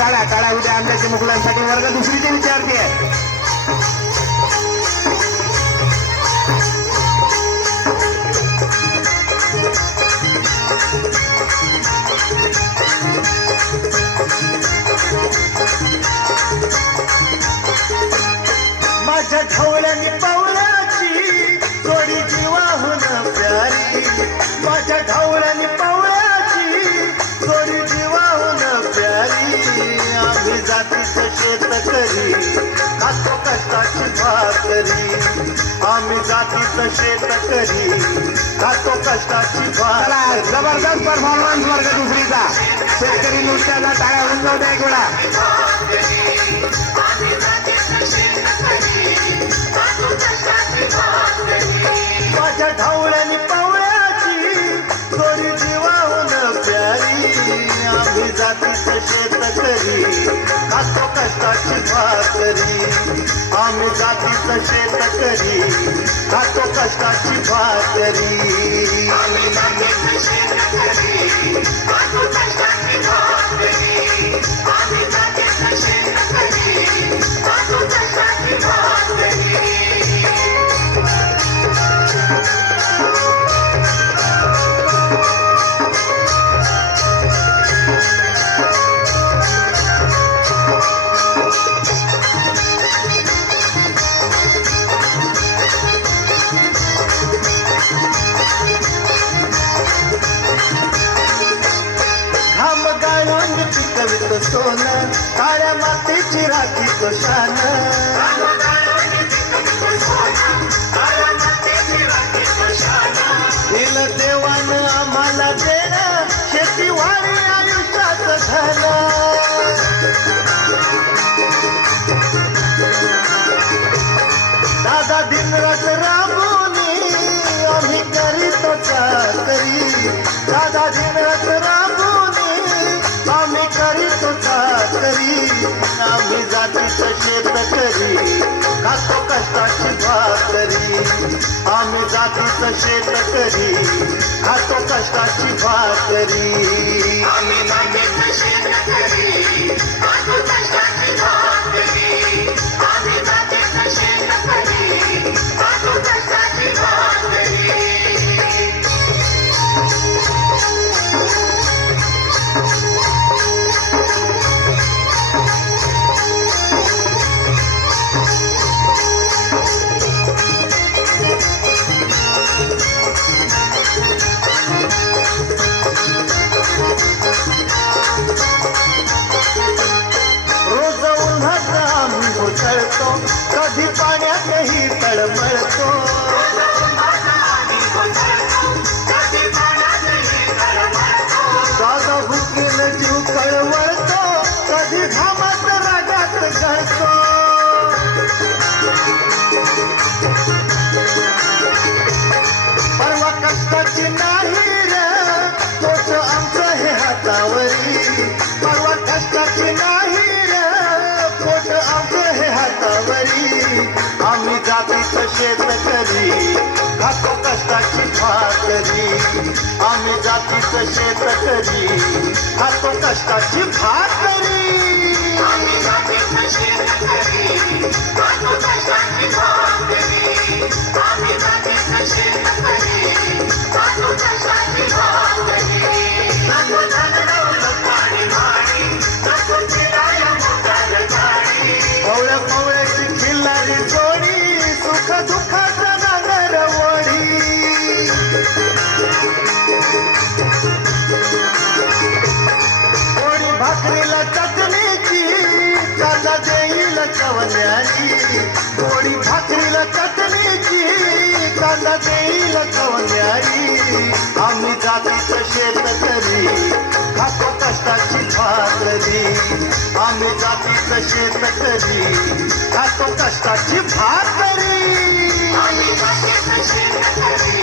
टाळ्या टाळ्या उद्या आमच्या मुलांसाठी वर्ग दुसरीचे विद्यार्थी आहे. माझ्या ढवळ्यानी पावलाची जोडी जीवाहून प्यारी, माझ्या ढवळ्यानी पावलाची जोडी जीवाहून प्यारी. आम्ही जातीचं शेतकरी खातो कष्टाची भाकरी, आम्ही जातीचं शेतकरी खातो कष्टाची भाकरी. जबरदस्त परफॉर्मन्स वर्ग दुसरीचा. शेतकरी नृत्याला टाळ्या होऊन जाऊ द्या एक वेळा. माझ्या ढवळ्यानी पावळ्याची जोडी जीवाहून प्यारी, आम्ही जातीचं शेतकरी खातो कष्टाची भाकरी, आम्ही जातीचं शेतकरी खातो कष्टाची भाकरी. आम्ही जातीचं शेतकरी खातो कष्टाची भाकरी, आम्ही जातीचं शेतकरी खातो कष्टाची भाकरी. घाम गाळून पिकवितो सोनं, काळ्या मातीची राखी तो शान. दिलं देवानं आम्हाला देणं, शेतीवाडी आयुष्याचं धन. दादा दिनरात राबूनी आम्ही करीतो चाकरी, दादा दिनरात राबूनी आम्ही करीतो चाकरी. आम्ही जातीचं शेतकरी खातो कष्टाची भाकरी, आम्ही जातीचं शेतकरी खातो कष्टाची भाकरी. आम्ही जातीचं शेतकरी खातो कष्टाची भाकरी, आम्ही जातीचं शेतकरी खातो कष्टाची भाकरी. रोज उन्हात आम्ही घुसळतो, कधी पाण्यातही तळमळतो. दादा भुकेल जीव कळवळतो, कधी घामात रागात गळतो. परवा कष्टाची नाही रे तोच आमचं हे हातावरी, परवा कष्टाची नाही रे पोट आमचं हे हातावरी. आम्ही जातीचं शेतकरी खातो कष्टाची भाकरी, आम्ही जातीचं शेतकरी खातो कष्टाची भाकरी. आम्ही जातीचं शेतकरी खातो कष्टाची भाकरी, आम्ही जातीचं शेतकरी खातो कष्टाची भाकरी. नको धनदौलत पाणी नको फिराया मोटार गाडी, पवळ्या पवळ्याची खिल्लारी जोडी सुख दुःखाचा नांगर वडी. पोळी भाकरीला चटणीची कांदा देईल कवल्याची, पोळी भाकरीला चटणीची कांदा देईल कवल्याची. आम्ही जातीचं शेतकरी खातो कष्टाची भाकरी, आम्ही जातीचं शेतकरी खातो कष्टाची भाकरी. आम्ही जातीचं शेतकरी